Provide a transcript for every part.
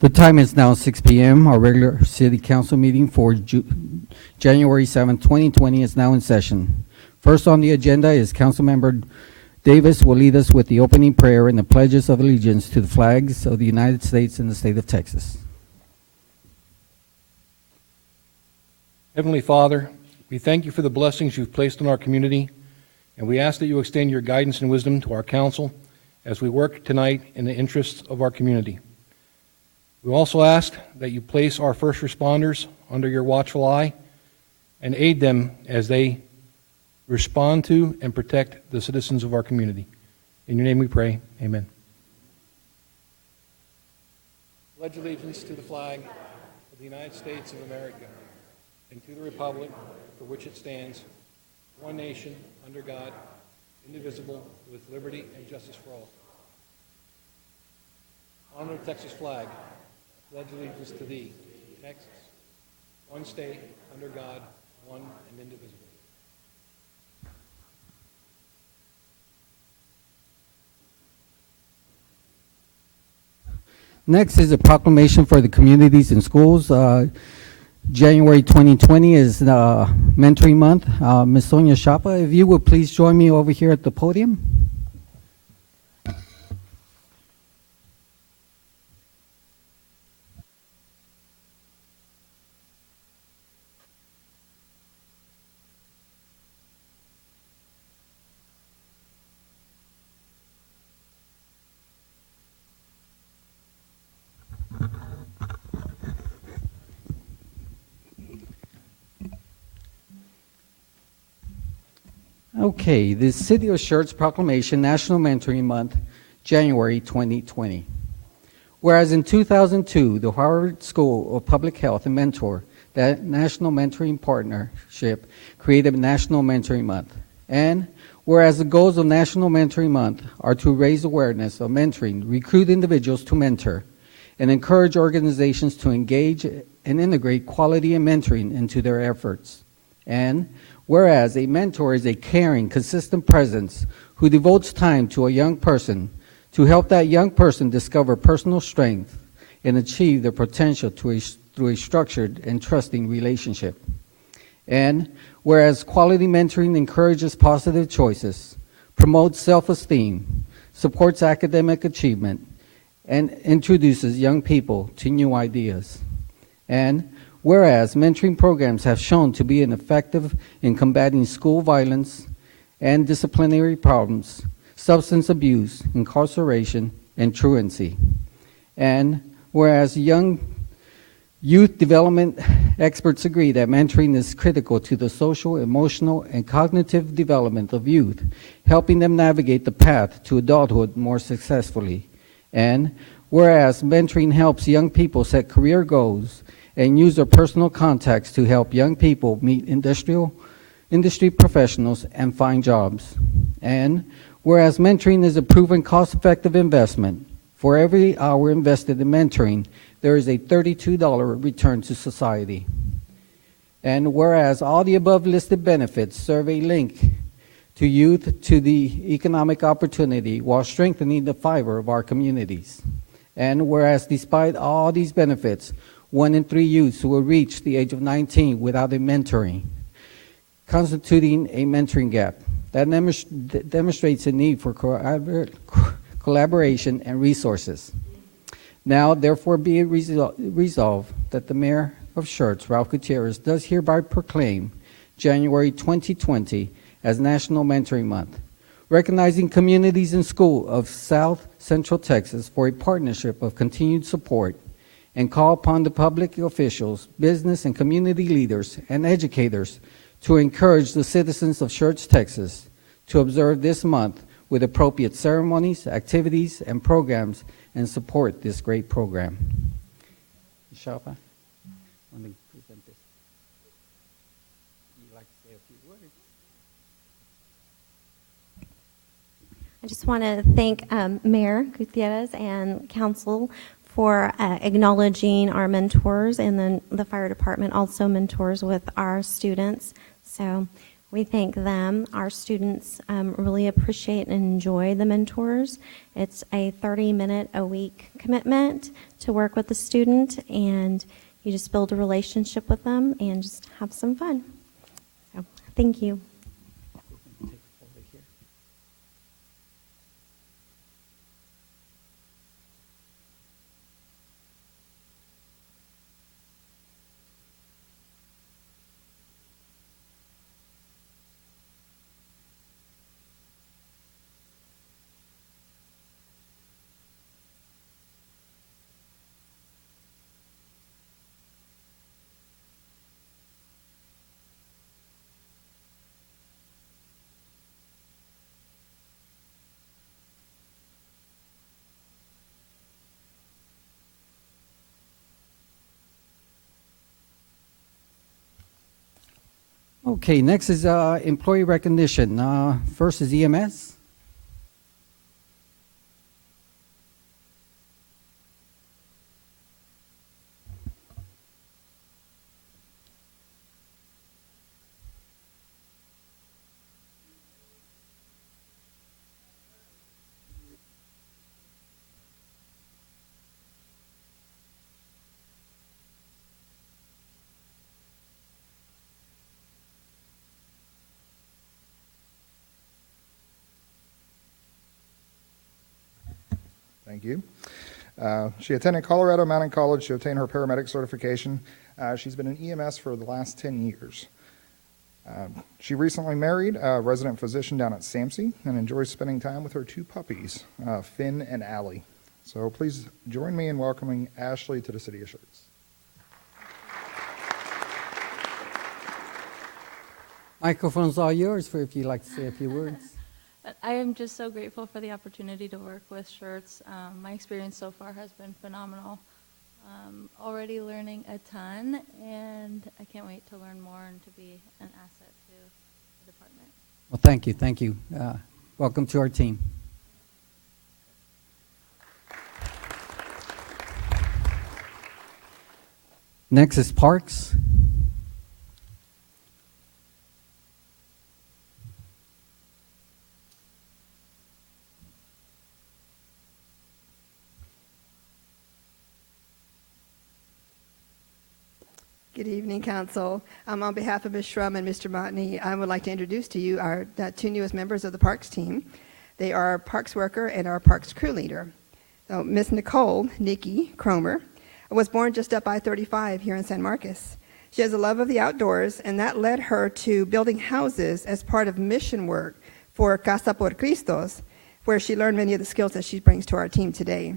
The time is now 6 p.m. Our regular city council meeting for January 7, 2020 is now in session. First on the agenda is Councilmember Davis will lead us with the opening prayer and the pledges of allegiance to the flags of the United States and the state of Texas. Heavenly Father, we thank you for the blessings you've placed on our community, and we ask that you extend your guidance and wisdom to our council as we work tonight in the interests of our community. We also ask that you place our first responders under your watchful eye and aid them as they respond to and protect the citizens of our community. In your name we pray, amen. Pledge allegiance to the flag of the United States of America and to the republic for which it stands, one nation, under God, indivisible, with liberty and justice for all. Honor the Texas flag. Pledge allegiance to thee, Texas, one state, under God, one and indivisible. Next is a proclamation for the communities and schools. January 2020 is Mentoring Month. Ms. Sonia Chapa, if you would please join me over here at the podium. Okay, the City of Schertz Proclamation, National Mentoring Month, January 2020. Whereas in 2002, the Harvard School of Public Health and Mentor, that National Mentoring Partnership, created National Mentoring Month. And whereas the goals of National Mentoring Month are to raise awareness of mentoring, recruit individuals to mentor, and encourage organizations to engage and integrate quality and mentoring into their efforts. And whereas a mentor is a caring, consistent presence who devotes time to a young person to help that young person discover personal strength and achieve their potential through a structured and trusting relationship. And whereas quality mentoring encourages positive choices, promotes self-esteem, supports academic achievement, and introduces young people to new ideas. And whereas mentoring programs have shown to be effective in combating school violence and disciplinary problems, substance abuse, incarceration, and truancy. And whereas youth development experts agree that mentoring is critical to the social, emotional, and cognitive development of youth, helping them navigate the path to adulthood more successfully. And whereas mentoring helps young people set career goals and use their personal contacts to help young people meet industry professionals and find jobs. And whereas mentoring is a proven cost-effective investment, for every hour invested in mentoring, there is a $32 return to society. And whereas all the above listed benefits serve a link to youth to the economic opportunity while strengthening the fiber of our communities. And whereas despite all these benefits, 1 in 3 youths will reach the age of 19 without a mentoring, constituting a mentoring gap. That demonstrates a need for collaboration and resources. Now, therefore, be it resolved that the Mayor of Schertz, Ralph Gutierrez, does hereby proclaim January 2020 as National Mentoring Month, recognizing communities and schools of South Central Texas for a partnership of continued support, and call upon the public officials, business and community leaders, and educators to encourage the citizens of Schertz, Texas, to observe this month with appropriate ceremonies, activities, and programs, and support this great program. Shapa, let me present this. Would you like to say a few words? I just want to thank Mayor Gutierrez and Council for acknowledging our mentors, and then the fire department also mentors with our students. So We thank them. Our students really appreciate and enjoy the mentors. It's a 30-minute-a-week commitment to work with the student, and you just build a relationship with them and just have some fun. So, thank you. Okay, next is employee recognition. First is EMS. Thank you. She attended Colorado Mountain College to obtain her paramedic certification. She's been in EMS for the last 10 years. She recently married a resident physician down at SAMC and enjoys spending time with her two puppies, Finn and Allie. So please join me in welcoming Ashley to the City of Schertz. Microphone's all yours for if you'd like to say a few words. I am just so grateful for the opportunity to work with Schertz. My experience so far has been phenomenal. Already learning a ton, and I can't wait to learn more and to be an asset to the department. Well, thank you, thank you. Welcome to our team. Next is Parks. Good evening, Council. On behalf of Ms. Shrum and Mr. Botany, I would like to introduce to you our two newest members of the Parks team. They are our Parks worker and our Parks crew leader. So, Ms. Nikki Cromer, was born just up I-35 here in San Marcos. She has a love of the outdoors, and that led her to building houses as part of mission work for Casa por Cristos, where she learned many of the skills that she brings to our team today.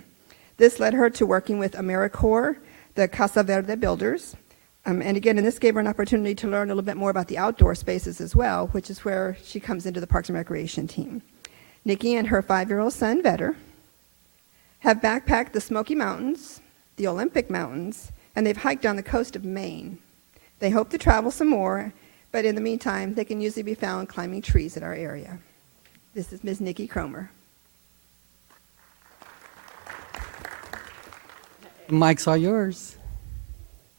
This led her to working with AmeriCorps, the Casa Verde builders, and again, this gave her an opportunity to learn a little bit more about the outdoor spaces as well, which is where she comes into the Parks and Recreation team. Nikki and her 5-year-old son, Vetter, have backpacked the Smoky Mountains, the Olympic Mountains, and they've hiked down the coast of Maine. They hope to travel some more, but in the meantime, they can usually be found climbing trees in our area. This is Ms. Nikki Cromer. The mic's all yours.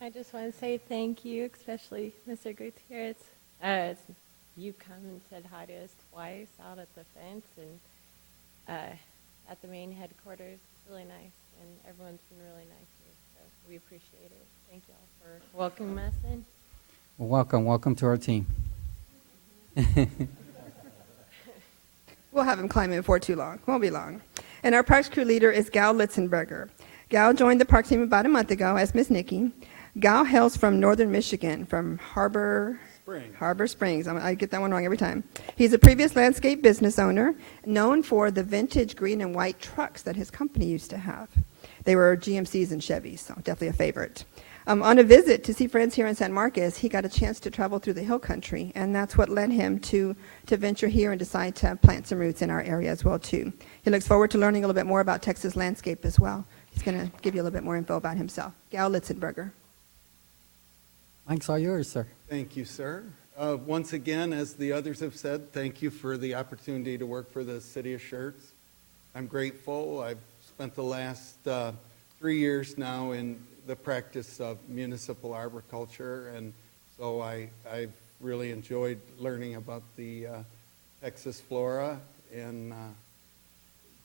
I just want to say thank you, especially Mr. Gutierrez. You come and said hi to us twice out at the fence and at the main headquarters. Really nice, and everyone's been really nice here, so we appreciate it. Thank you all for welcoming us in. Well, welcome to our team. We'll have him climb in before too long. Won't be long. And our Parks crew leader is Gal Litzenberger. Gal joined the Parks team about a month ago as Ms. Nikki. Gal hails from northern Michigan, from Harbor Springs. I get that one wrong every time. He's a previous landscape business owner, known for the vintage green and white trucks that his company used to have. They were GMCs and Chevys, so definitely a favorite. On a visit to see friends here in San Marcos, he got a chance to travel through the hill country, and that's what led him to venture here and decide to plant some roots in our area as well, too. He looks forward to learning a little bit more about Texas landscape as well. He's going to give you a little bit more info about himself. Gal Litzenberger. Mic's all yours, sir. Thank you, sir. Once again, as the others have said, thank you for the opportunity to work for the City of Schertz. I'm grateful. I've spent the last 3 years now in the practice of municipal arboriculture, and so I've really enjoyed learning about the Texas flora, and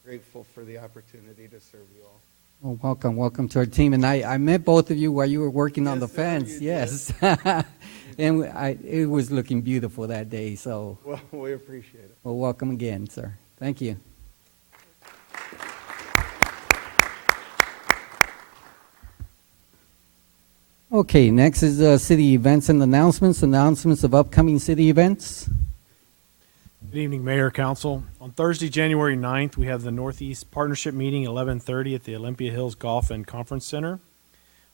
grateful for the opportunity to serve you all. Well, welcome to our team. And I met both of you while you were working on the Yes, sir, fence. you Yes. And it was looking beautiful that day. So, Well, we appreciate it. well, welcome again, sir. Thank you. Okay, next is city events and announcements. Announcements of upcoming city events. Good evening, Mayor, Council. On Thursday, January 9th, we have the Northeast Partnership Meeting, 11:30 at the Olympia Hills Golf and Conference Center.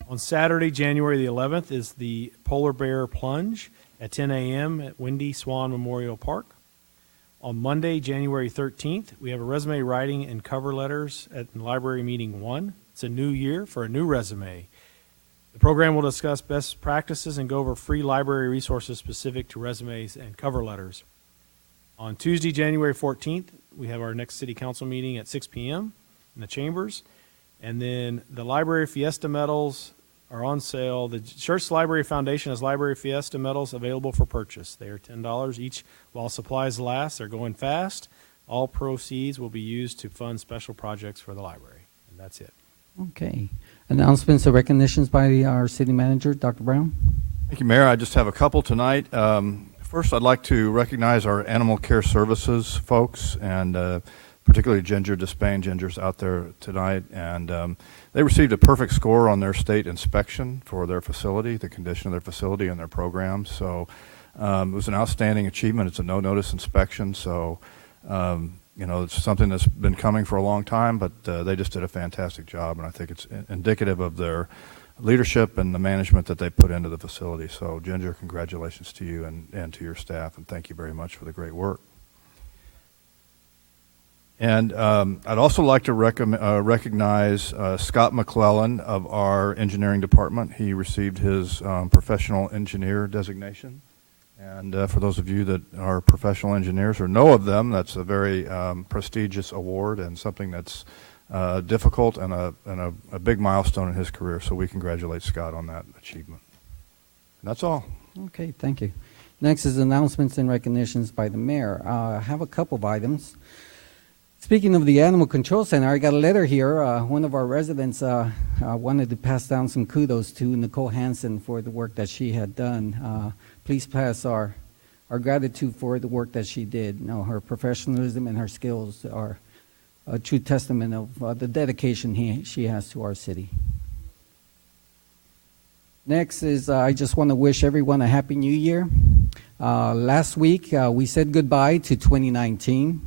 On Saturday, January the 11th, is the Polar Bear Plunge at 10 a.m. at Windy Swan Memorial Park. On Monday, January 13th, we have a resume writing and cover letters at Library Meeting 1. It's a new year for a new resume. The program will discuss best practices and go over free library resources specific to resumes and cover letters. On Tuesday, January 14th, we have our next city council meeting at 6 p.m. in the chambers. And then the library fiesta medals are on sale. The Schertz Library Foundation has library fiesta medals available for purchase. They are $10 each while supplies last. They're going fast. All proceeds will be used to fund special projects for the library. And that's it. Okay. Announcements of recognitions by our city manager, Dr. Brown. Thank you, Mayor. I just have a couple tonight. First, I'd like to recognize our animal care services folks, and particularly Ginger Despain. Ginger's out there tonight, and they received a perfect score on their state inspection for their facility, the condition of their facility and their programs. So it was an outstanding achievement. It's a no-notice inspection, so you know, it's something that's been coming for a long time, but they just did a fantastic job, and I think it's indicative of their leadership and the management that they put into the facility. So, Ginger, congratulations to you and to your staff, and thank you very much for the great work. And I'd also like to recognize Scott McClellan of our engineering department. He received his professional engineer designation. And for those of you that are professional engineers or know of them, that's a very prestigious award and something that's difficult and a big milestone in his career. So we congratulate Scott on that achievement. And that's all. Okay, thank you. Next is announcements and recognitions by the mayor. I have a couple of items. Speaking of the Animal Control Center, I got a letter here. One of our residents wanted to pass down some kudos to Nicole Hansen for the work that she had done. Please pass our gratitude for the work that she did. You know, her professionalism and her skills are a true testament of the dedication she has to our city. Next is I just want to wish everyone a Happy New Year. Last week we said goodbye to 2019,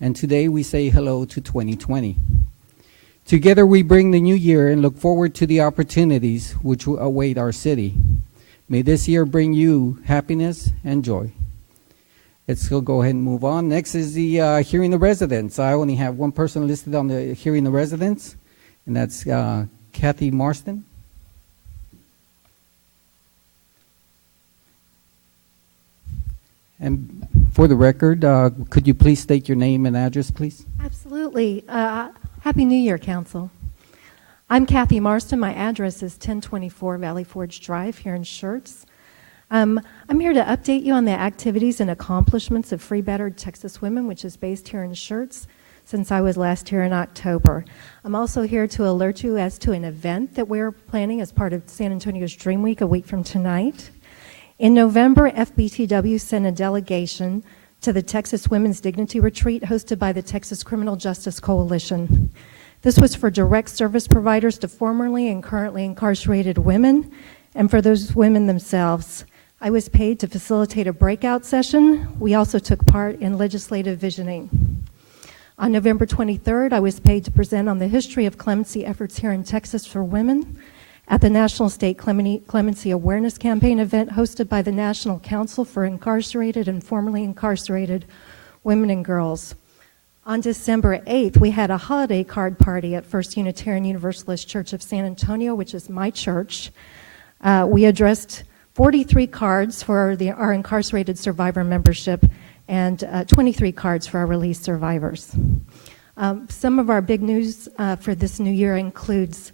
and today we say hello to 2020. Together we bring the new year and look forward to the opportunities which will await our city. May this year bring you happiness and joy. Let's go ahead and move on. Next is the hearing the residents. I only have one person listed on the hearing the residents, and that's Kathy Marston. And for the record, could you please state your name and address, please? Absolutely. Happy New Year, Council. I'm Kathy Marston. My address is 1024 Valley Forge Drive here in Schertz. I'm here to update you on the activities and accomplishments of Free Battered Texas Women, which is based here in Schertz since I was last here in October. I'm also here to alert you as to an event that we're planning as part of San Antonio's Dream Week a week from tonight. In November, FBTW sent a delegation to the Texas Women's Dignity Retreat hosted by the Texas Criminal Justice Coalition. This was for direct service providers to formerly and currently incarcerated women and for those women themselves. I was paid to facilitate a breakout session. We also took part in legislative visioning. On November 23rd, I was paid to present on the history of clemency efforts here in Texas for women at the National State Clemency Awareness Campaign event hosted by the National Council for Incarcerated and Formerly Incarcerated Women and Girls. On December 8th, we had a holiday card party at First Unitarian Universalist Church of San Antonio, which is my church. We addressed 43 cards for our incarcerated survivor membership and 23 cards for our released survivors. Some of our big news for this new year includes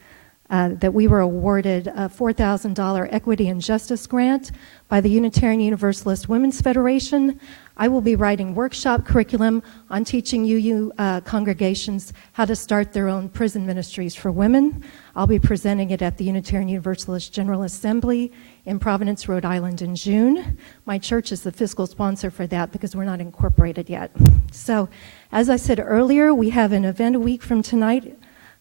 that we were awarded a $4,000 Equity and Justice Grant by the Unitarian Universalist Women's Federation. I will be writing workshop curriculum on teaching UU congregations how to start their own prison ministries for women. I'll be presenting it at the Unitarian Universalist General Assembly in Providence, Rhode Island in June. My church is the fiscal sponsor for that because we're not incorporated yet. So, as I said earlier, we have an event a week from tonight.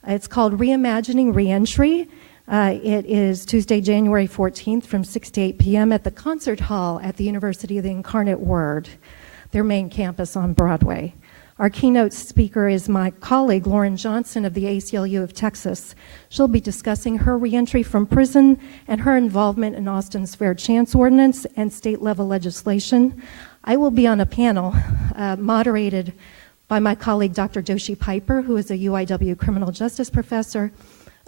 It's called Reimagining Reentry. It is Tuesday, January 14th from 6 to 8 p.m. at the Concert Hall at the University of the Incarnate Word, their main campus on Broadway. Our keynote speaker is my colleague, Lauren Johnson of the ACLU of Texas. She'll be discussing her reentry from prison and her involvement in Austin's Fair Chance Ordinance and state-level legislation. I will be on a panel moderated by my colleague, Dr. Joshi Piper, who is a UIW criminal justice professor.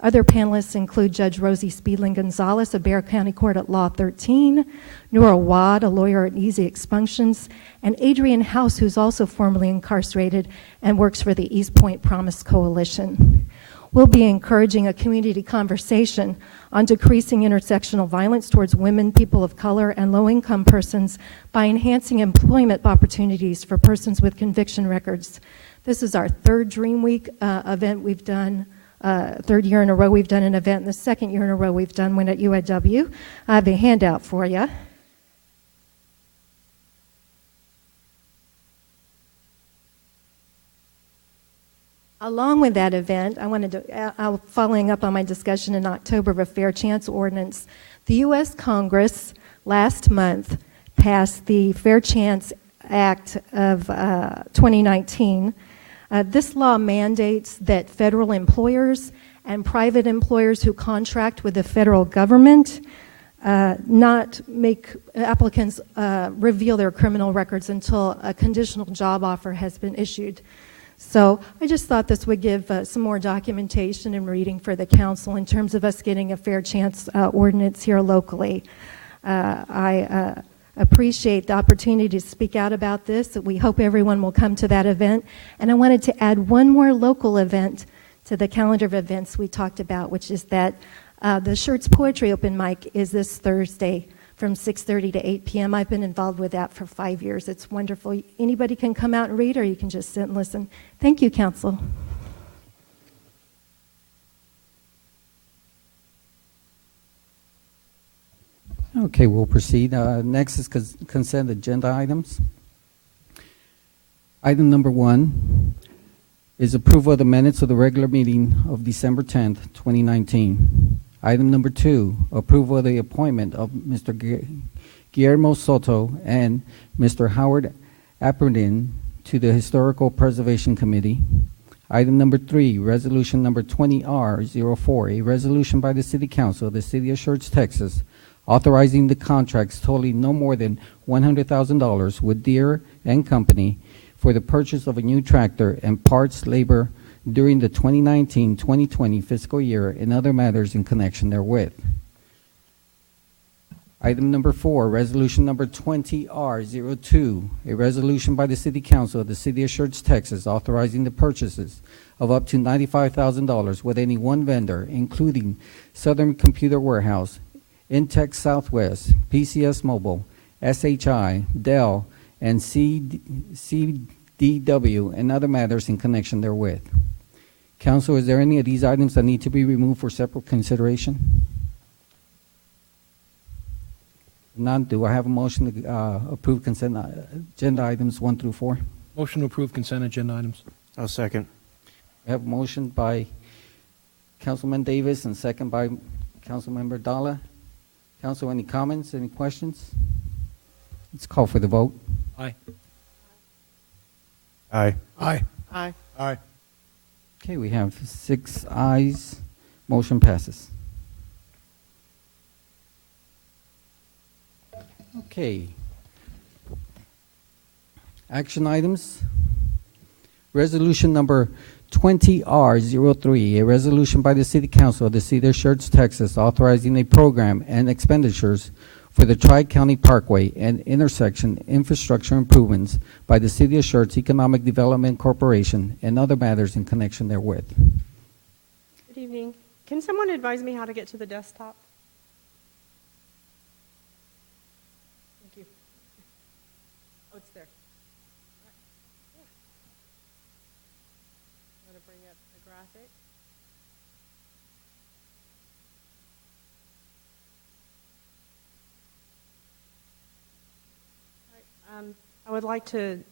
Other panelists include Judge Rosie Speedling Gonzalez of Bexar County Court at Law 13, Nora Wad, a lawyer at Easy Expunctions, and Adrian House, who's also formerly incarcerated and works for the East Point Promise Coalition. We'll be encouraging a community conversation on decreasing intersectional violence towards women, people of color, and low-income persons by enhancing employment opportunities for persons with conviction records. This is our third Dream Week event we've done. Third year in a row we've done an event, and the second year in a row we've done one at UIW. I have a handout for you. Along with that event, following up on my discussion in October of a Fair Chance Ordinance, the U.S. Congress last month passed the Fair Chance Act of 2019. This law mandates that federal employers and private employers who contract with the federal government not make applicants reveal their criminal records until a conditional job offer has been issued. So I just thought this would give some more documentation and reading for the council in terms of us getting a fair chance ordinance here locally. I appreciate the opportunity to speak out about this. We hope everyone will come to that event. And I wanted to add one more local event to the calendar of events we talked about, which is that the Schertz Poetry Open Mic is this Thursday from 6:30 to 8 p.m. I've been involved with that for 5 years. It's wonderful. Anybody can come out and read, or you can just sit and listen. Thank you, Council. Okay, we'll proceed. Next is consent agenda items. Item number 1 is approval of the minutes of the regular meeting of December 10th, 2019. Item number 2, approval of the appointment of Mr. Guillermo Soto and Mr. Howard Apperdin to the Historical Preservation Committee. Item number 3, resolution number 20R04, a resolution by the City Council of the City of Schertz, Texas, authorizing the contracts totaling no more than $100,000 with Deere and Company for the purchase of a new tractor and parts labor during the 2019-2020 fiscal year and other matters in connection therewith. Item number 4, resolution number 20R02, a resolution by the City Council of the City of Schertz, Texas, authorizing the purchases of up to $95,000 with any one vendor, including Southern Computer Warehouse, Intech Southwest, PCS Mobile, SHI, Dell, and CDW, and other matters in connection therewith. Council, is there any of these items that need to be removed for separate consideration? None. Do I have a motion to approve consent agenda items 1 through 4? Motion to approve consent agenda items. I'll second. I have a motion by Councilman Davis and second by Councilmember Dalla. Council, any comments, any questions? Let's call for the vote. Aye. Aye. Aye. Aye. Aye. Okay, we have 6 ayes. Motion passes. Okay. Action items. Resolution number 20R03, a resolution by the City Council of the City of Schertz, Texas, authorizing a program and expenditures for the Tri-County Parkway and intersection infrastructure improvements by the City of Schertz Economic Development Corporation and other matters in connection therewith. Good evening, Can someone advise me how to get to the desktop? Thank you. Oh, it's there. All right. Yeah. I'm going to bring up the graphic. All right. I would like to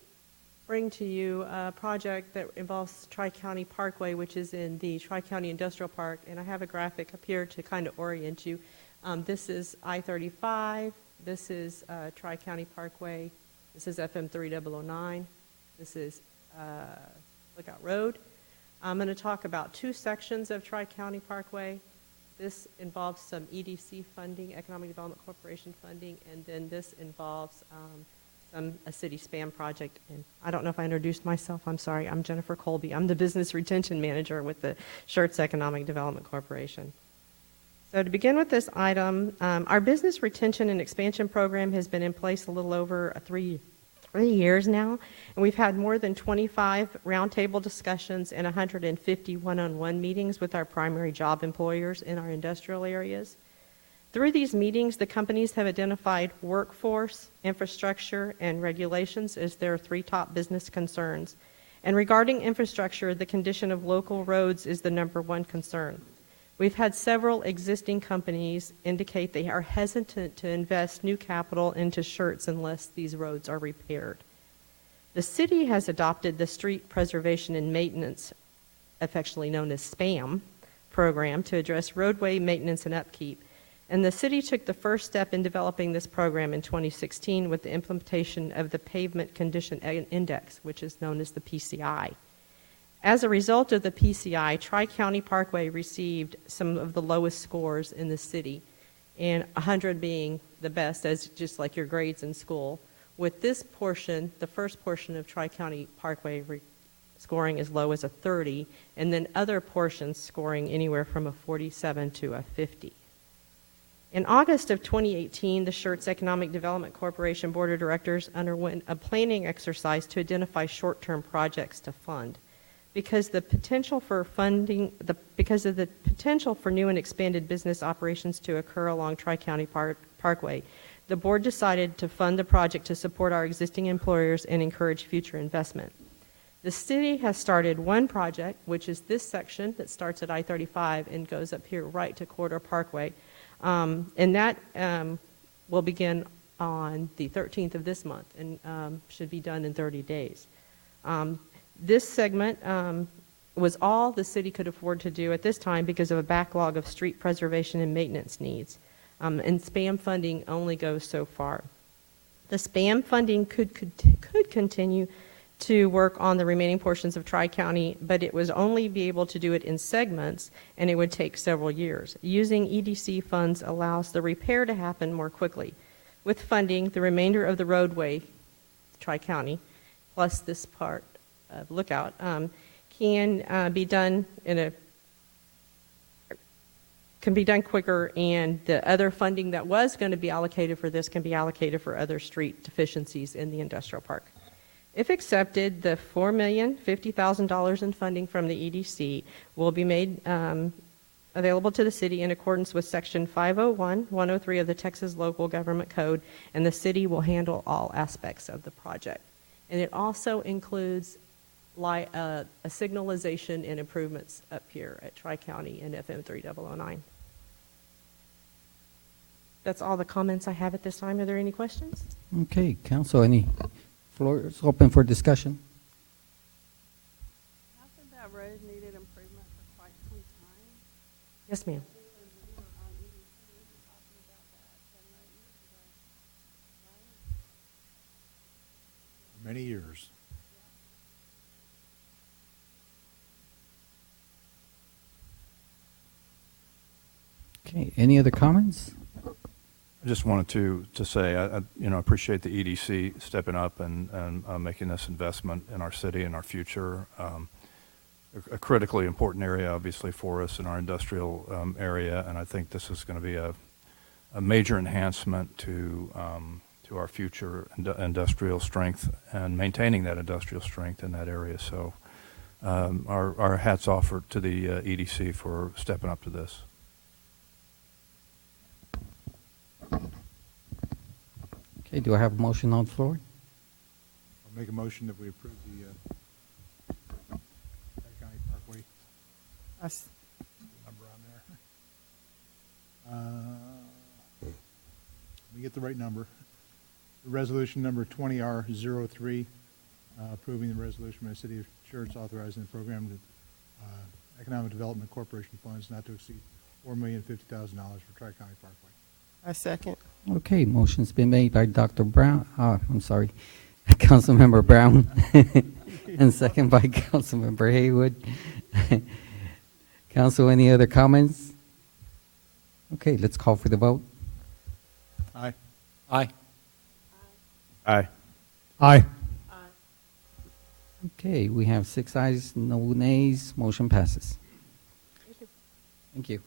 bring to you a project that involves Tri-County Parkway, which is in the Tri-County Industrial Park, and I have a graphic up here to kind of orient you. This is I-35, this is Tri-County Parkway, this is FM 3009, this is Lookout Road. I'm going to talk about two sections of Tri-County Parkway. This involves some EDC funding, Economic Development Corporation funding, and then this involves a city spam project. And I don't know if I introduced myself. I'm sorry. I'm Jennifer Colby. I'm the Business Retention Manager with the Schertz Economic Development Corporation. So to begin with this item, our Business Retention and Expansion Program has been in place a little over 3 years now, and we've had more than 25 roundtable discussions and 150 one-on-one meetings with our primary job employers in our industrial areas. Through these meetings, the companies have identified workforce, infrastructure, and regulations as their 3 top business concerns. And regarding infrastructure, the condition of local roads is the #1 concern. We've had several existing companies indicate they are hesitant to invest new capital into Schertz unless these roads are repaired. The city has adopted the Street Preservation and Maintenance, affectionately known as SPAM, program to address roadway maintenance and upkeep. And the city took the first step in developing this program in 2016 with the implementation of the Pavement Condition Index, which is known as the PCI. As a result of the PCI, Tri-County Parkway received some of the lowest scores in the city, and 100 being the best, as just like your grades in school. With this portion, the first portion of Tri-County Parkway scoring as low as a 30, and then other portions scoring anywhere from a 47 to a 50. In August of 2018, the Schertz Economic Development Corporation Board of Directors underwent a planning exercise to identify short-term projects to fund. Because of the potential for new and expanded business operations to occur along Tri-County Parkway, the board decided to fund the project to support our existing employers and encourage future investment. The city has started one project, which is this section that starts at I-35 and goes up here right to Corridor Parkway. And that will begin on the 13th of this month and should be done in 30 days. This segment was all the city could afford to do at this time because of a backlog of street preservation and maintenance needs. And SPAM funding only goes so far. The SPAM funding could continue to work on the remaining portions of Tri-County, but it was only be able to do it in segments, and it would take several years. Using EDC funds allows the repair to happen more quickly. With funding, the remainder of the roadway, Tri-County, plus this part of Lookout, can be done quicker, and the other funding that was going to be allocated for this can be allocated for other street deficiencies in the industrial park. If accepted, the $4,050,000 in funding from the EDC will be made available to the city in accordance with Section 501-103 of the Texas Local Government Code, and the city will handle all aspects of the project. And it also includes a signalization and improvements up here at Tri-County and FM 3009. That's all the comments I have at this time. Are there any questions? Okay, council, any floor is open for discussion? Hasn't that road needed improvement for quite some time? Yes, ma'am. Many years. Okay, any other comments? I just wanted to say, I appreciate the EDC stepping up and making this investment in our city and our future. A critically important area, obviously, for us in our industrial area, and I think this is going to be a major enhancement to our future industrial strength and maintaining that industrial strength in that area. So our hats off to the EDC for stepping up to this. Okay, do I have a motion on the floor? I'll make a motion that we approve the Tri-County Parkway number on there. Let me get the right number. Resolution number 20R03, approving the resolution by the City of Schertz authorizing the program to Economic Development Corporation funds not to exceed $4,050,000 for Tri-County Parkway. I second. Okay, motion's been made by Dr. Brown, I'm sorry, Councilmember Brown, and second by Councilmember Haywood. Council, any other comments? Okay, let's call for the vote. Aye. Aye. Aye. Aye. Okay, we have 6 ayes, no nays, motion passes. Thank you.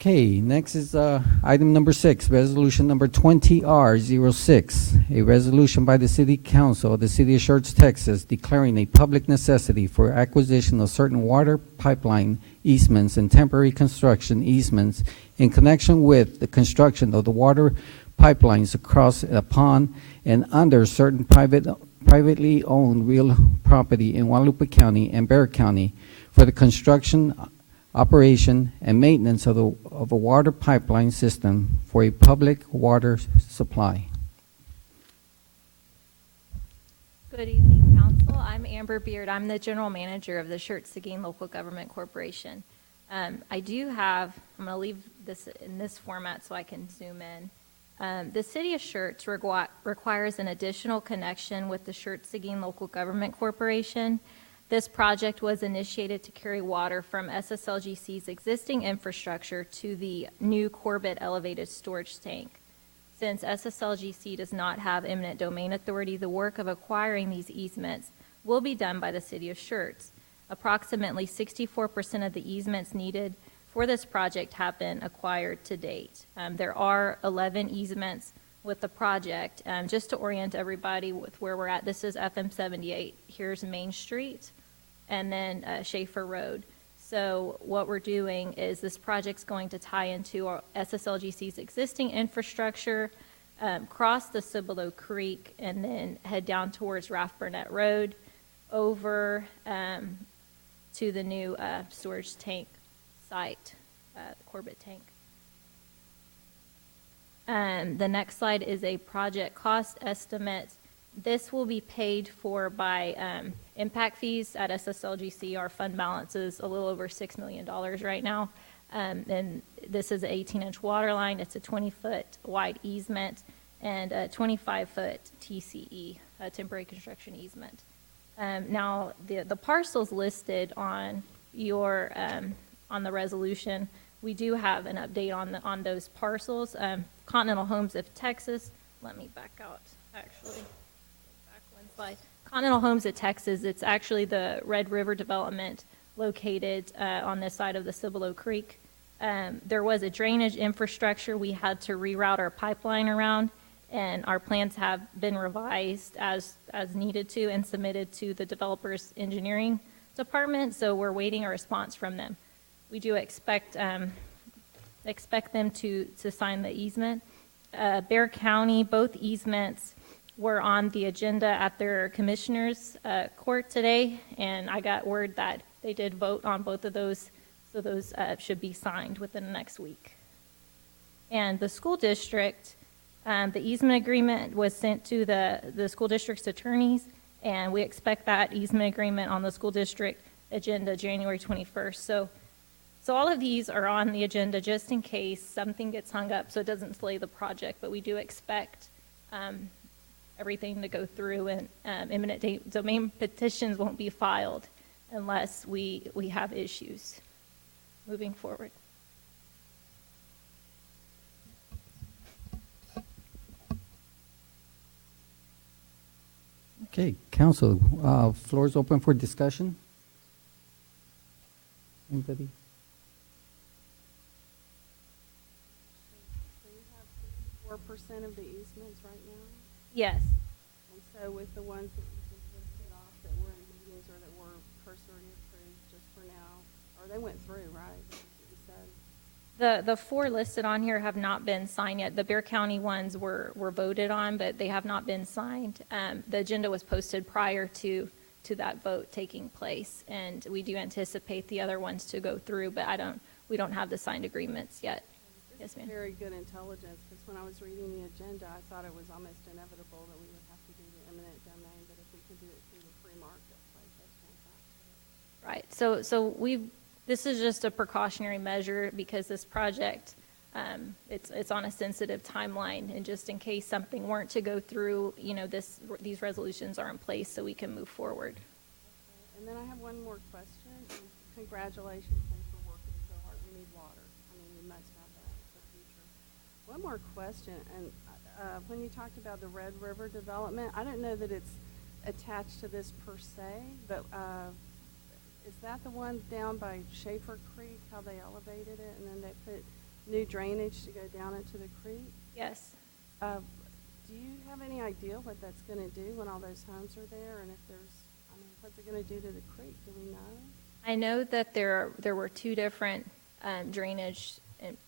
Okay, next is item number 6, resolution number 20R06, a resolution by the City Council of the City of Schertz, Texas, declaring a public necessity for acquisition of certain water pipeline easements and temporary construction easements in connection with the construction of the water pipelines across, upon, and under certain privately owned real property in Guadalupe County and Bexar County for the construction, operation, and maintenance of a water pipeline system for a public water supply. Good evening, Council. I'm Amber Beard. I'm the General Manager of the Schertz Local Government Corporation. I'm going to leave this in this format so I can zoom in. The City of Schertz requires an additional connection with the Schertz Local Government Corporation. This project was initiated to carry water from SSLGC's existing infrastructure to the new Corbett elevated storage tank. Since SSLGC does not have eminent domain authority, the work of acquiring these easements will be done by the City of Schertz. Approximately 64% of the easements needed for this project have been acquired to date. There are 11 easements with the project. Just to orient everybody with where we're at, this is FM 78. Here's Main Street, and then Schaefer Road. So what we're doing is this project's going to tie into our SSLGC's existing infrastructure, cross the Cibolo Creek, and then head down towards Ralph Burnett Road over to the new storage tank site, the Corbett tank. The next slide is a project cost estimate. This will be paid for by impact fees at SSLGC. Our fund balance is a little over $6 million right now. And this is an 18-inch water line. It's a 20-foot wide easement and a 25-foot TCE, a temporary construction easement. Now, the parcels listed on your on the resolution, we do have an update on those parcels. Continental Homes of Texas. Let me back out, actually. Slide. Continental Homes of Texas, it's actually the Red River development located on this side of the Cibolo Creek. There was a drainage infrastructure. We had to reroute our pipeline around, and our plans have been revised as needed to and submitted to the developer's engineering department, so we're waiting a response from them. We do expect them to sign the easement. Bexar County, both easements were on the agenda at their commissioners' court today, and I got word that they did vote on both of those, so those should be signed within the next week. And the school district, the easement agreement was sent to the school district's attorneys, and we expect that easement agreement on the school district agenda January 21st. So all of these are on the agenda just in case something gets hung up so it doesn't delay the project, but we do expect everything to go through, and eminent domain petitions won't be filed unless we have issues moving forward. Okay, council, floor is open for discussion. Anybody? So you have 4% of the easements right now? Yes. And so with the ones that you just first already approved just for now? Or they went through, right? You said. The four listed on here have not been signed yet. The Bear County ones were voted on, but they have not been signed. The agenda was posted prior to that vote taking place, and we do anticipate the other ones to go through, but we don't have the signed agreements yet. Yes, ma'am. Very good intelligence, because when I was reading the agenda, I thought it was almost inevitable that we would have to do the eminent domain, but if we can do it through the free marketplace, that's fantastic. Right. So this is just a precautionary measure because this project, it's on a sensitive timeline, and just in case something weren't to go through, these resolutions are in place so we can move forward. Okay. And then I have one more question. Congratulations, thanks for working so hard. We need water. I mean, we must have that for the future. One more question, and when you talked about the Red River development, I don't know that it's attached to this per se, but is that the one down by Schaefer Creek, how they elevated it, and then they put new drainage to go down into the creek? Yes. Do you have any idea what that's going to do when all those homes are there, and if what's it going to do to the creek? Do we know? I know that there were two different drainage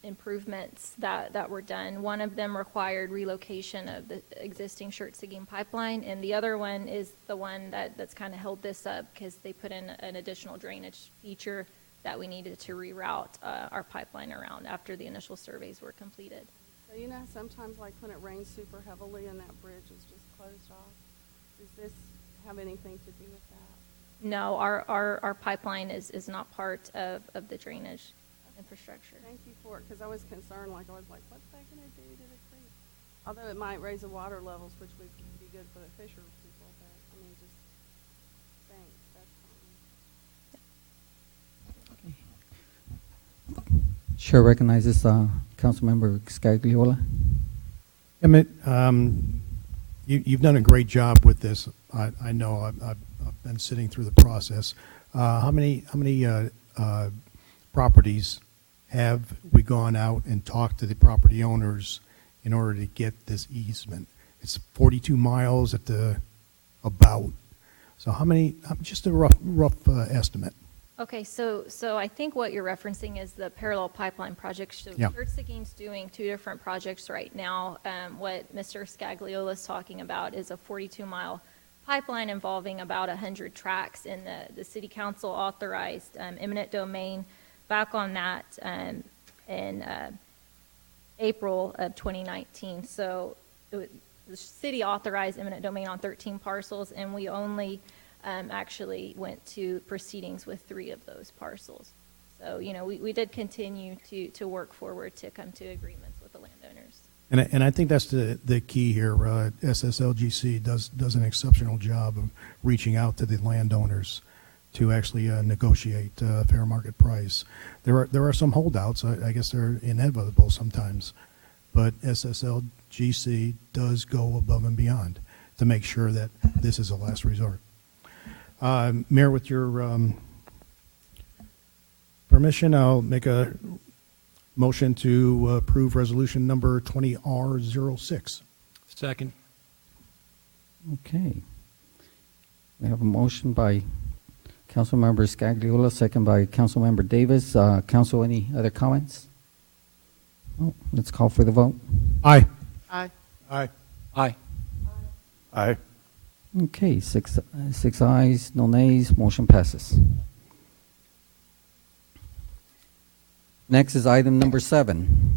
improvements that were done. One of them required relocation of the existing Schertz pipeline, and the other one is the one that's kind of held this up because they put in an additional drainage feature that we needed to reroute our pipeline around after the initial surveys were completed. So sometimes like when it rains super heavily and that bridge is just closed off, does this have anything to do with that? No, our pipeline is not part of the drainage infrastructure. Thank you for it, because I was concerned, I was like, what's that going to do to the creek? Although it might raise the water levels, which would be good for the fisher people, but just thanks, that's fine. Chair recognizes Councilmember Scagliola. Emmett, you've done a great job with this. I know I've been sitting through the process. How many properties have we gone out and talked to the property owners in order to get this easement? It's 42 miles at the about. So how many? Just a rough estimate. Okay, so I think what you're referencing is the parallel pipeline project. So Yeah. Schertz doing two different projects right now. What Mr. Scagliola is talking about is a 42-mile pipeline involving about 100 tracks, and the city council authorized eminent domain back on that in April of 2019. So the city authorized eminent domain on 13 parcels, and we only actually went to proceedings with 3 of those parcels. So, we did continue to work forward to come to agreements with the landowners. And I think that's the key here. SSLGC does an exceptional job of reaching out to the landowners to actually negotiate a fair market price. There are some holdouts. I guess they're inevitable sometimes, but SSLGC does go above and beyond to make sure that this is a last resort. Mayor, with your permission, I'll make a motion to approve resolution number 20R06. Second. Okay. We have a motion by Councilmember Scagliola, second by Councilmember Davis. Council, any other comments? No. Let's call for the vote. Aye. Aye. Aye. Aye. Aye. Okay, six ayes, no nays, motion passes. Next is item number 7,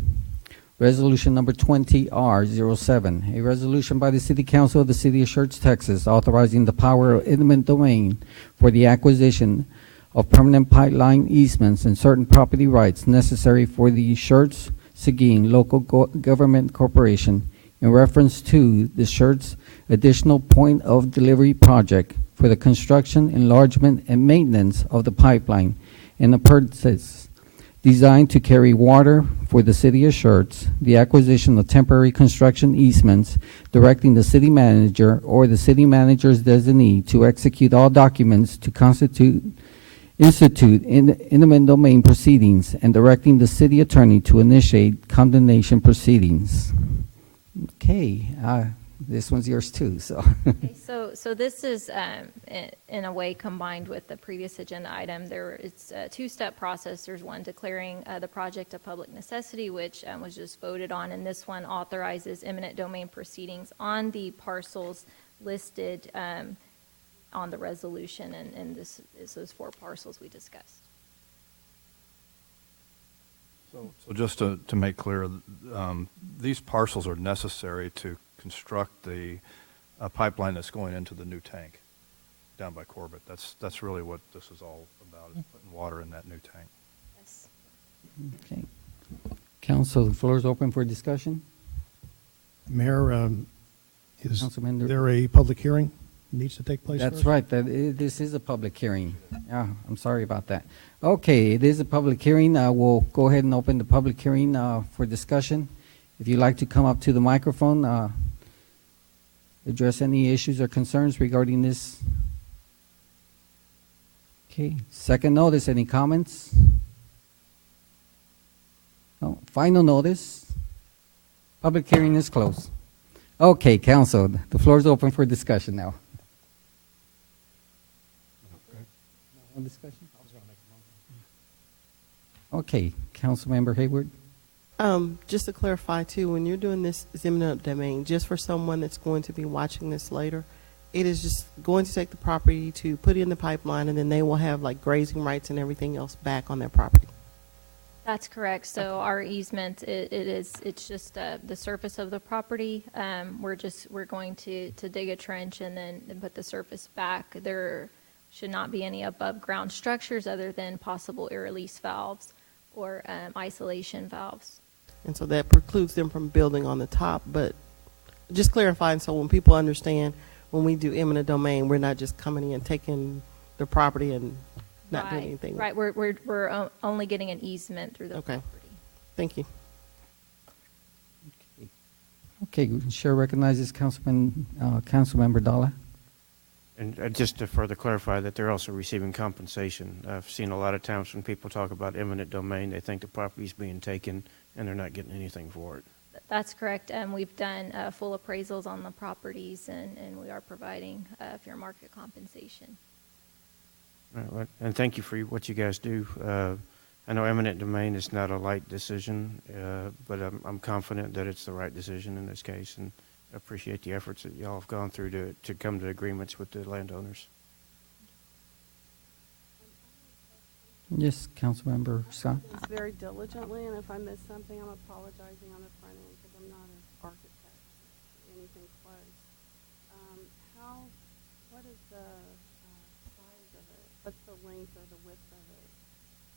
resolution number 20R07, a resolution by the City Council of the City of Schertz, Texas, authorizing the power of eminent domain for the acquisition of permanent pipeline easements and certain property rights necessary for the Schertz Seguin Local Government Corporation in reference to the Schertz Additional Point of Delivery Project for the construction, enlargement, and maintenance of the pipeline and the purposes designed to carry water for the City of Schertz, the acquisition of temporary construction easements, directing the city manager or the city manager's designee to execute all documents to institute eminent domain proceedings, and directing the city attorney to initiate condemnation proceedings. Okay, this one's yours too, so. Okay, so this is, in a way, combined with the previous agenda item. It's a two-step process. There's one declaring the project a public necessity, which was just voted on, and this one authorizes eminent domain proceedings on the parcels listed on the resolution, and this is those 4 parcels we discussed. So just to make clear, these parcels are necessary to construct the pipeline that's going into the new tank down by Corbett. That's really what this is all about, is putting water in that new tank. Yes. Okay. Council, the floor is open for discussion. Mayor, is Councilman, there a public hearing needs to take place that's first? right, this is a public hearing. Yeah, I'm sorry about that. Okay, it is a public hearing. We'll go ahead and open the public hearing for discussion. If you'd like to come up to the microphone, address any issues or concerns regarding this. Okay, second notice, any comments? No, final notice. Public hearing is closed. Okay, council, the floor is open for discussion now. No discussion? Okay, Councilmember Hayward. Just to clarify too, when you're doing this eminent domain, just for someone that's going to be watching this later, it is just going to take the property to put in the pipeline, and then they will have like grazing rights and everything else back on their property. That's correct. So our easement, it's just the surface of the property. We're going to dig a trench and then put the surface back. There should not be any above ground structures other than possible air release valves or isolation valves. And so that precludes them from building on the top, but just clarifying so when people understand, when we do eminent domain, we're not just coming in, taking the property and not doing anything. Right, we're only getting an easement through the Okay. property. Thank you. Okay, Chair recognizes Councilmember Dalla. And just to further clarify that they're also receiving compensation. I've seen a lot of times when people talk about eminent domain, they think the property's being taken and they're not getting anything for it. That's correct. We've done full appraisals on the properties, and we are providing fair market compensation. Right, and thank you for what you guys do. I know eminent domain is not a light decision, but I'm confident that it's the right decision in this case, and I appreciate the efforts that y'all have gone through to come to agreements with the landowners. Yes, Councilmember Scott. It's very diligently, and if I miss something, I'm apologizing on the front end because I'm not an architect or anything close. What is the size of it? What's the length or the width of it?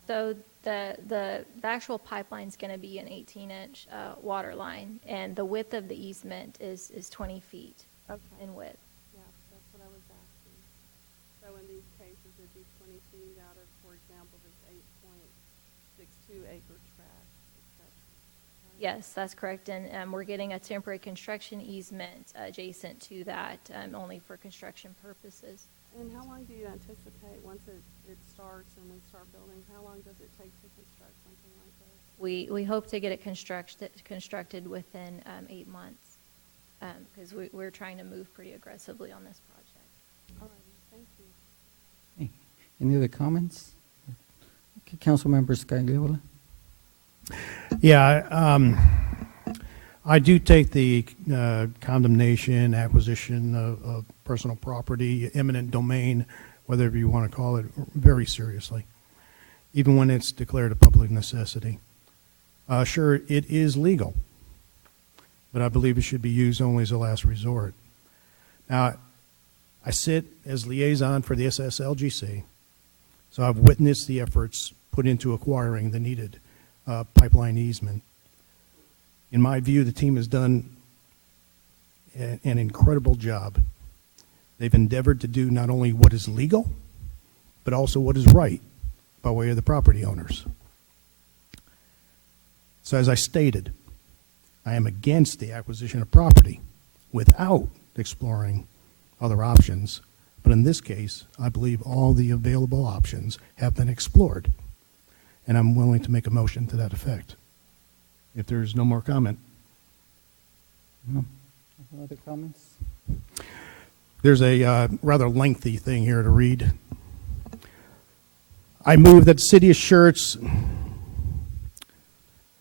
So the actual pipeline is going to be an 18-inch water line, and the width of the easement is 20 feet in width. Yeah, that's what I was asking. So in these cases, it'd be 20 feet out of, for example, this 8.62 acre tract, et cetera. Right? Yes, that's correct, and we're getting a temporary construction easement adjacent to that, only for construction purposes. And how long do you anticipate, once it starts and we start building, how long does it take to construct something like this? We hope to get it constructed within 8 months, because we're trying to move pretty aggressively on this project. All right, thank you. Hey, any other comments? Okay, Councilmember Scagliola. Yeah, I do take the condemnation, acquisition of personal property, eminent domain, whatever you want to call it, very seriously, even when it's declared a public necessity. Sure, it is legal, but I believe it should be used only as a last resort. Now, I sit as liaison for the SSLGC, so I've witnessed the efforts put into acquiring the needed pipeline easement. In my view, the team has done an incredible job. They've endeavored to do not only what is legal, but also what is right by way of the property owners. So as I stated, I am against the acquisition of property without exploring other options. But in this case, I believe all the available options have been explored. And I'm willing to make a motion to that effect. If there's no more comment. No. Other comments? There's a rather lengthy thing here to read. I move that the City of Schertz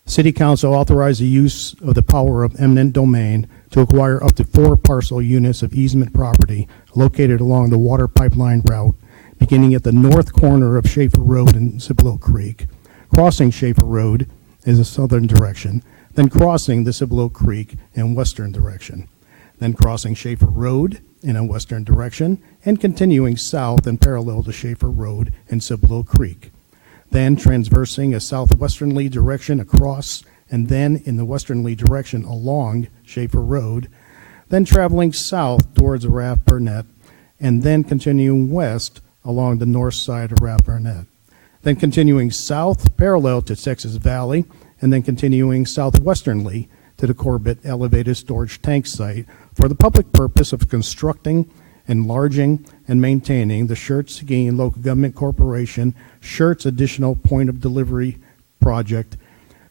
City Council authorize the use of the power of eminent domain to acquire up to 4 parcel units of easement property located along the water pipeline route, beginning at the north corner of Schaefer Road and Cibolo Creek, crossing Schaefer Road in the southern direction, then crossing the Cibolo Creek in western direction, then crossing Schaefer Road in a western direction, and continuing south and parallel to Schaefer Road and Cibolo Creek, then transversing a southwesternly direction across, and then in the westernly direction along Schaefer Road, then traveling south towards Raft Burnett, and then continuing west along the north side of Raft Burnett, then continuing south parallel to Texas Valley, and then continuing southwesternly to the Corbett Elevated Storage Tank Site for the public purpose of constructing, enlarging, and maintaining the Schertz-Seguin Local Government Corporation Schertz Additional Point of Delivery Project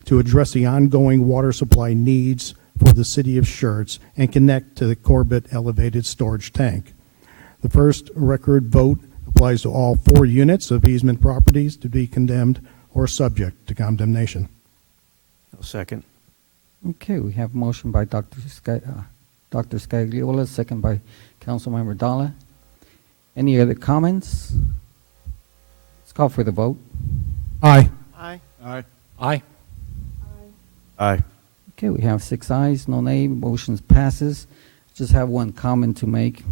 to address the ongoing water supply needs for the city of Schertz and connect to the Corbett Elevated Storage Tank. The first record vote applies to all 4 units of easement properties to be condemned or subject to condemnation. I'll second. Okay, we have a motion by Dr. Scagliola, second by Councilmember Dalla. Any other comments? Let's call for the vote. Aye. Aye. Aye. Aye. Aye. Okay, we have 6 ayes, no nay, motions passes. Just have one comment to make.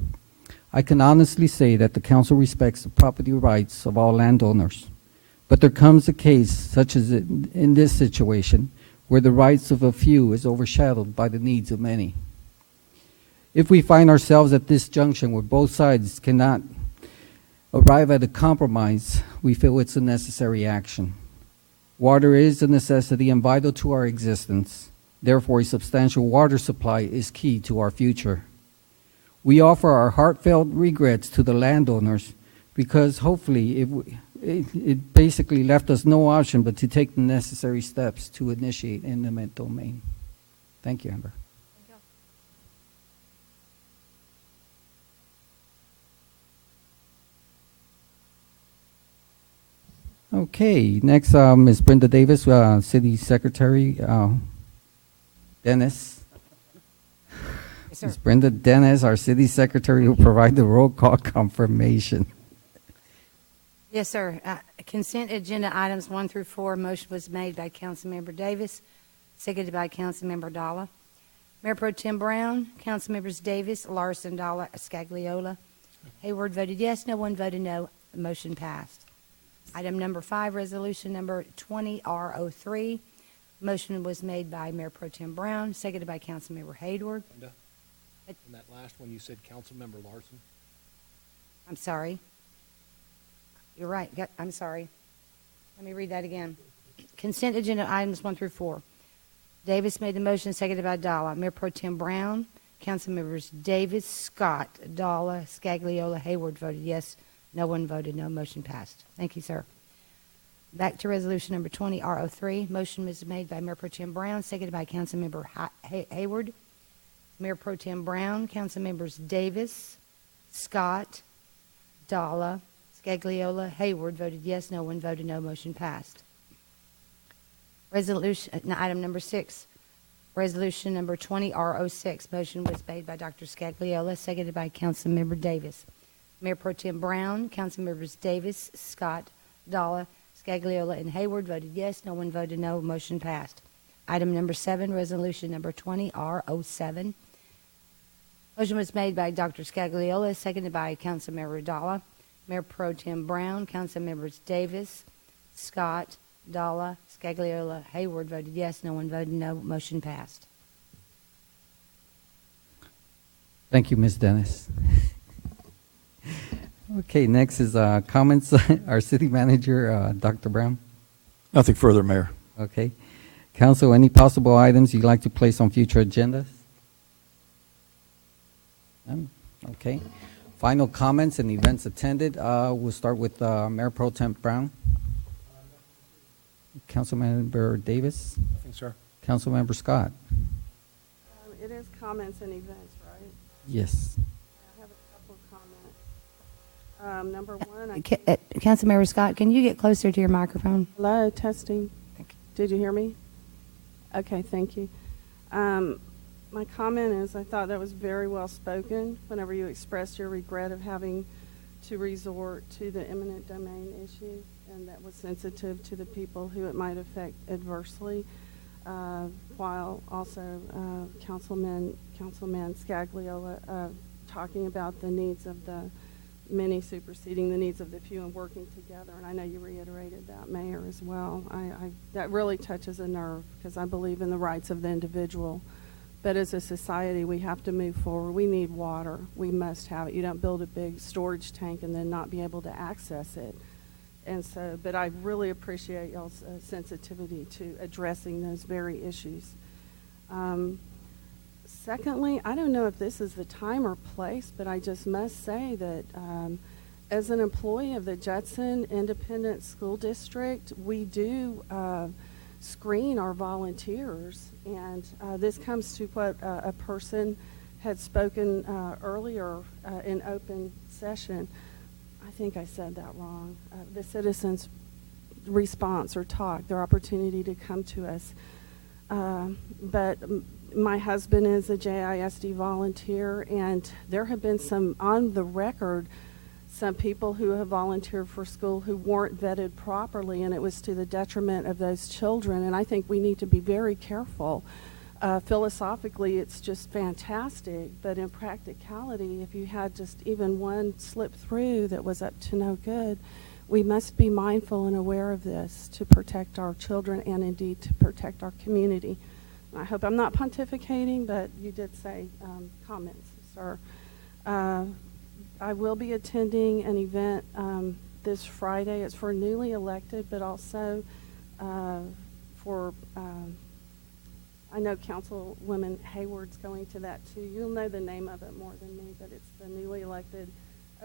I can honestly say that the council respects the property rights of all landowners, but there comes a case, such as in this situation, where the rights of a few is overshadowed by the needs of many. If we find ourselves at this junction where both sides cannot arrive at a compromise, we feel it's a necessary action. Water is a necessity and vital to our existence. Therefore, a substantial water supply is key to our future. We offer our heartfelt regrets to the landowners because hopefully it basically left us no option but to take the necessary steps to initiate eminent domain. Thank you, Amber. Okay, next, Ms. Brenda Davis, City Secretary Dennis. Yes, sir. Ms. Brenda Dennis, our City Secretary, will provide the roll call confirmation. Yes, sir. Consent agenda items 1 through 4. Motion was made by Councilmember Davis, seconded by Councilmember Dalla. Mayor Pro Tem Brown, Councilmembers Davis, Larson, Dalla, Scagliola. Hayward voted yes. No one voted no. The motion passed. Item number 5, resolution number 20R03. Motion was made by Mayor Pro Tem Brown, seconded by Councilmember Hayward. Brenda, in that last one, you said Councilmember Larson? I'm sorry. You're right. I'm sorry. Let me read that again. Consent agenda items 1 through 4. Davis made the motion, seconded by Dalla. Mayor Pro Tem Brown, Councilmembers Davis, Scott, Dalla, Scagliola, Hayward voted yes. No one voted no. Motion passed. Thank you, sir. Back to resolution number 20R03. Motion was made by Mayor Pro Tem Brown, seconded by Councilmember Hayward. Mayor Pro Tem Brown, Councilmembers Davis, Scott, Dalla, Scagliola, Hayward voted yes. No one voted no. Motion passed. Resolution, item number 6. Resolution number 20R06. Motion was made by Dr. Scagliola, seconded by Councilmember Davis. Mayor Pro Tem Brown, Councilmembers Davis, Scott, Dalla, Scagliola, and Hayward voted yes. No one voted no. Motion passed. Item number 7, resolution number 20R07. Motion was made by Dr. Scagliola, seconded by Councilmember Dalla. Mayor Pro Tem Brown, Councilmembers Davis, Scott, Dalla, Scagliola, Hayward voted yes. No one voted no. Motion passed. Thank you, Ms. Dennis. Okay, next is comments. Our city manager, Dr. Brown. Nothing further, Mayor. Okay. Council, any possible items you'd like to place on future agendas? None? Okay. Final comments and events attended. We'll start with Mayor Pro Tem Brown. Councilmember Davis. Nothing, sir. Councilmember Scott. It is comments and events, right? Yes. I have a couple of comments. Number one, Councilmember Scott, can you get closer to your microphone? hello, testing. Did you hear me? Okay, thank you. My comment is I thought that was very well spoken whenever you expressed your regret of having to resort to the eminent domain issue, and that was sensitive to the people who it might affect adversely, while also Councilman Scagliola talking about the needs of the many superseding the needs of the few and working together. And I know you reiterated that, Mayor, as well. That really touches a nerve because I believe in the rights of the individual. But as a society, we have to move forward. We need water. We must have it. You don't build a big storage tank and then not be able to access it. And so, but I really appreciate y'all's sensitivity to addressing those very issues. Secondly, I don't know if this is the time or place, but I just must say that as an employee of the Judson Independent School District, we do screen our volunteers. And this comes to what a person had spoken earlier in open session. I think I said that wrong. The citizens' response or talk, their opportunity to come to us. But my husband is a JISD volunteer, and there have been some, on the record, some people who have volunteered for school who weren't vetted properly, and it was to the detriment of those children. And I think we need to be very careful. Philosophically, it's just fantastic, but in practicality, if you had just even one slip through that was up to no good, we must be mindful and aware of this to protect our children and indeed to protect our community. I hope I'm not pontificating, but you did say comments, sir. I will be attending an event this Friday. It's for newly elected, but also for, I know Councilwoman Hayward's going to that too. You'll know the name of it more than me, but it's the newly elected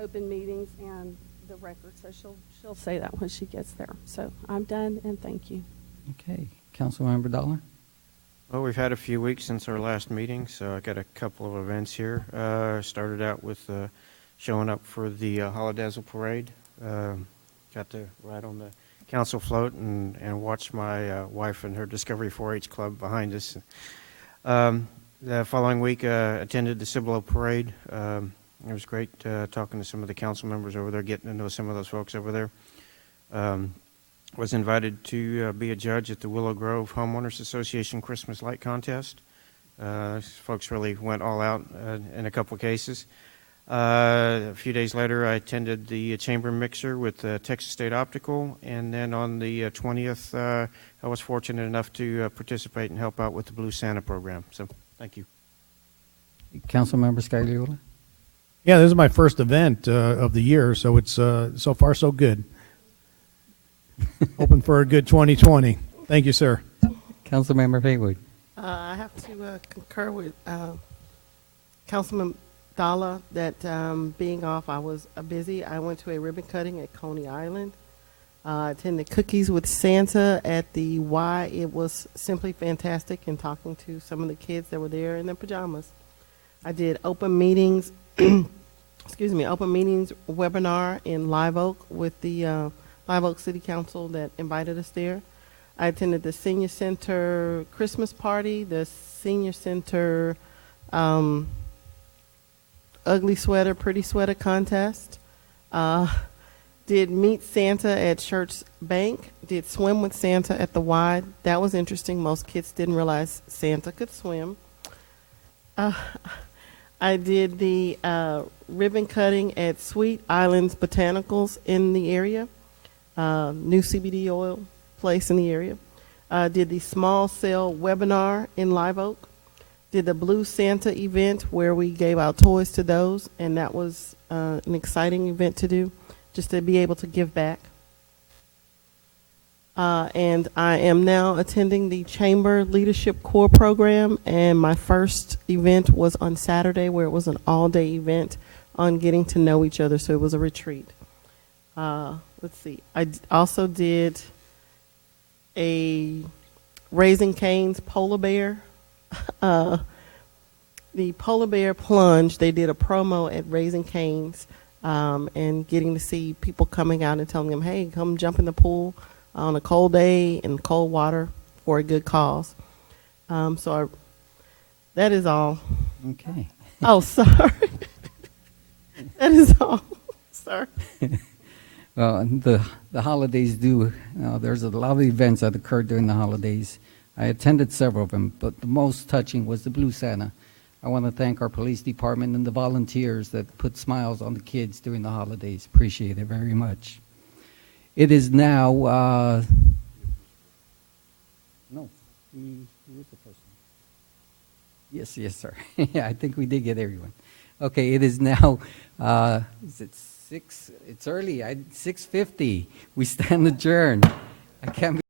open meetings and the record. So she'll say that when she gets there. So I'm done, and thank you. Okay. Councilmember Dollar? Well, we've had a few weeks since our last meeting, so I got a couple of events here. Started out with showing up for the Holodazzle Parade. Got to ride on the council float and watch my wife and her Discovery 4-H Club behind us. The following week, attended the Cibolo Parade. It was great talking to some of the council members over there, getting to know some of those folks over there. Was invited to be a judge at the Willow Grove Homeowners Association Christmas Light Contest. Folks really went all out in a couple cases. A few days later, I attended the Chamber Mixer with Texas State Optical, and then on the 20th, I was fortunate enough to participate and help out with the Blue Santa program. So, thank you. Councilmember Scagliola? Yeah, this is my first event of the year, so it's so far so good. Hoping for a good 2020. Thank you, sir. Councilmember Haywood? I have to concur with Councilman Dalla that being off, I was busy. I went to a ribbon cutting at Coney Island. Attended Cookies with Santa at the Y. It was simply fantastic, and talking to some of the kids that were there in their pajamas. I did open meetings, open meetings webinar in Live Oak with the Live Oak City Council that invited us there. I attended the Senior Center Christmas party, the Senior Center Ugly Sweater, Pretty Sweater contest. Did Meet Santa at Schertz Bank. Did Swim with Santa at the Y. That was interesting. Most kids didn't realize Santa could swim. I did the ribbon cutting at Sweet Islands Botanicals in the area. New CBD oil place in the area. Did the small cell webinar in Live Oak. Did the Blue Santa event where we gave out toys to those, and that was an exciting event to do, just to be able to give back. And I am now attending the Chamber Leadership Corps program, and my first event was on Saturday, where it was an all-day event on getting to know each other, so it was a retreat. Let's see. I also did a Raising Cane's polar bear the Polar Bear Plunge. They did a promo at Raising Cane's, and getting to see people coming out and telling them, hey, come jump in the pool on a cold day in cold water for a good cause. That is all. Okay. Oh, sorry. That is all. Sorry. Well, the holidays do, there's a lot of events that occur during the holidays. I attended several of them, but the most touching was the Blue Santa. I want to thank our police department and the volunteers that put smiles on the kids during the holidays. Appreciate it very much. It is now, no, who is the person? Yes, sir. Yeah, I think we did get everyone. Okay, it is now, is it 6? It's early, 6:50. We stand adjourned. I can't believe